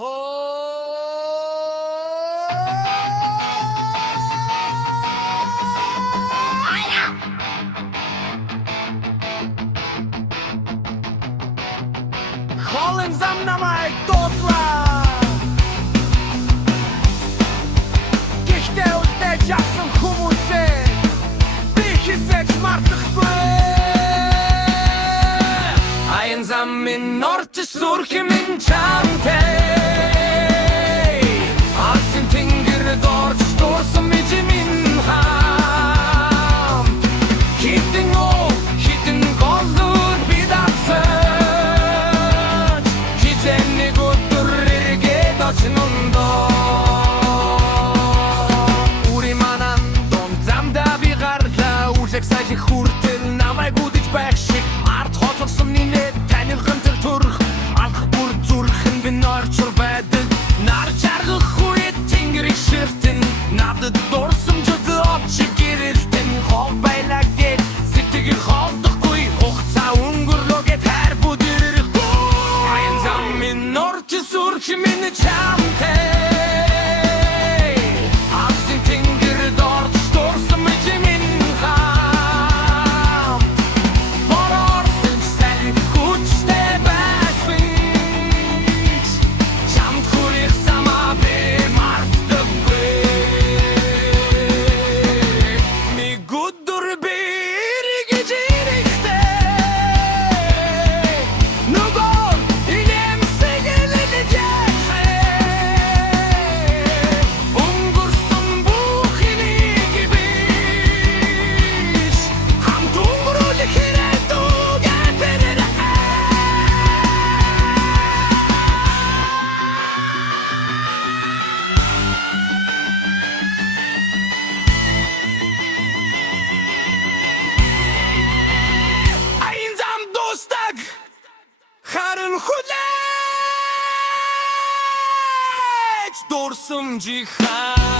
Calling them namay dobra. Гэхдээ үлдээж авсан хүмүүсээ би хизээж мартахгүй. Аян зам минь орч сүрх минь чамтай. Алсын тэнгэр дорч дурсан мэж минь хамт. Хитэн голлууд би дагсан. Хитэн өдөр эргээд очнондоо. Үри манан дон замда би гарлаа. Үжиг сайх хүртэл намайг үдэж байх шиг ард хоцорсон нинэ таны гэмтэр төрх алах бүр зүрхэн би норчор байдаг. Нар жаргах үед тэнгэрийг ширтэн надад дурсамжууд очиг гэрэлтэн хол байлаа гээд сэтгэл холдохгүй хугацаа өнгөрлөө гээд хайр бүдэрхгүй. Аян зам минь орч сүрх минь чамтай. Алсын тэнгэр дорч дурсан мэж минь хамт. Борорсон сайн хүчтэй байсан. Чамд хүрэх замаа би мартдаггүй. Нэг өдөр би эргэж ирэхдээ нөгөө инэмсэглэж яхаа. Өнгөрсөн бүх энийг биш хамт өнгөрүүлэх хэрэгтүүгээ бэрэрээ. Аян зам дуустаг харин хүлээж дурсамжийнхаа.